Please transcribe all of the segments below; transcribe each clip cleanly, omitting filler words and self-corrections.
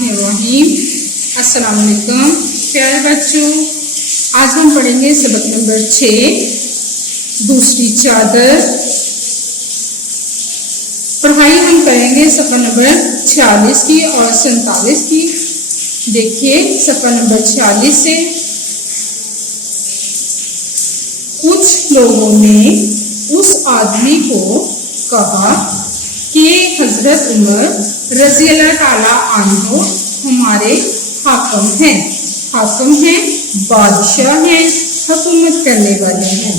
बिस्मिल्लाहिर्रहमानिर्रहीम। अस्सलाम वालेकुम प्यारे बच्चों, आज हम पढ़ेंगे सबक नंबर 6 दूसरी चादर। पढ़ाई हम करेंगे सफ़ा नंबर 46 की और 47 की। देखिए सफ़ा नंबर 46 से, कुछ लोगों ने उस आदमी को कहा कि हजरत उमर रज़ी अल्लाह ताला अन्हु हमारे हाकिम हैं, बादशाह हैं, हुकूमत करने वाले हैं।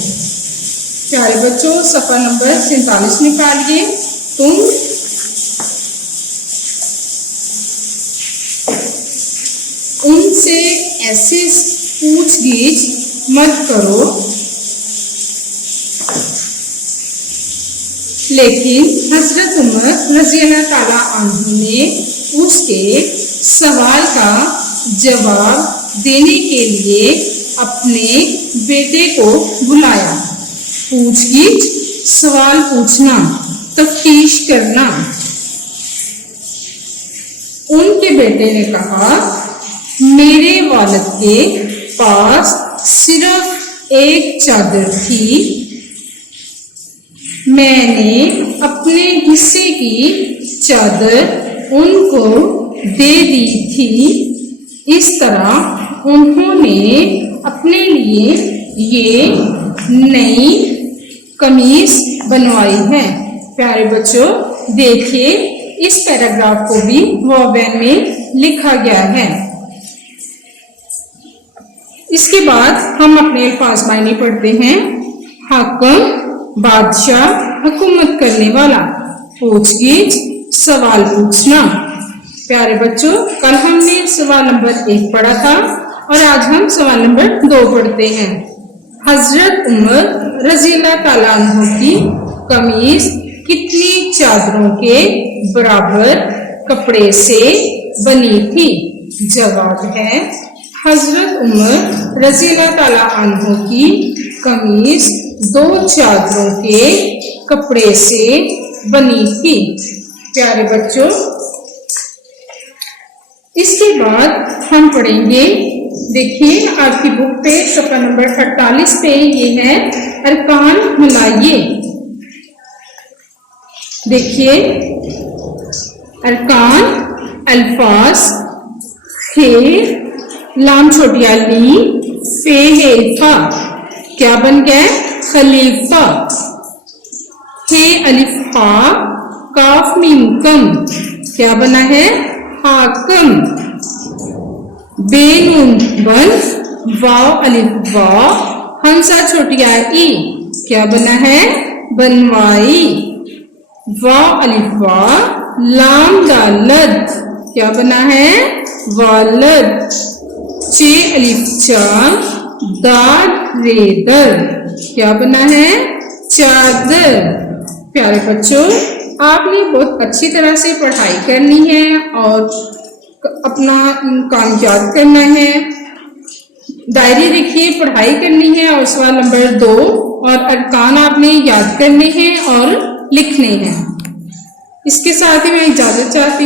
प्यारे बच्चों, सफ़ा नंबर 47 निकालिए। तुम उनसे ऐसे पूछगिछ मत करो, लेकिन हजरत उमर रज़ी अल्लाह ताला अन्हु ने उसके सवाल का जवाब देने के लिए अपने बेटे को बुलाया। पूछगिछ, सवाल पूछना, तफ्तीश करना। उनके बेटे ने कहा, मेरे वालिद के पास सिर्फ एक चादर थी, मैंने अपने हिस्से की चादर उनको दे दी थी। इस तरह उन्होंने अपने लिए ये नई कमीज बनवाई है। प्यारे बच्चों, देखिए इस पैराग्राफ को भी वावेन में लिखा गया है। इसके बाद हम अपने अल्फाज मायने पढ़ते हैं। हाकिम, बादशाह, हुकूमत करने वाला। पूछगिछ, सवाल पूछना। प्यारे बच्चों, कल हमने सवाल नंबर 1 पढ़ा था और आज हम सवाल नंबर 2 पढ़ते हैं। हजरत उमर रज़ी अल्लाह ताला अन्हु की कमीज कितनी चादरों के बराबर कपड़े से बनी थी? जवाब है, हजरत उमर रज़ी अल्लाह ताला अन्हु की कमीज 2 चादरों के कपड़े से बनी थी। प्यारे बच्चों, इसके बाद हम पढ़ेंगे, देखिए आपकी बुक पे सफ़ा नंबर 48 पे ये है अरकान मिलाइए। देखिए अरकान, अल्फाज, खे, लाम छोटिया ली, फे है फा, क्या बन गया? खलीफा। हे अलिफ हा, काफ मीम कम, क्या बना है? हाकिम। बेनून बन, वाव अलिफ वा, हमसा छोटिया ई, क्या बना है? बनवाई। वाव अलिफ वा, लाम दालद, क्या बना है? वालद। चे अलिफ चा, दाद रेदर, क्या बना है? चादर। प्यारे बच्चों, आपने बहुत अच्छी तरह से पढ़ाई करनी है और अपना काम याद करना है। डायरी देखिए, पढ़ाई करनी है और सवाल नंबर 2 और अरकान आपने याद करने हैं और लिखने हैं। इसके साथ ही मैं इजाजत चाहती हूँ।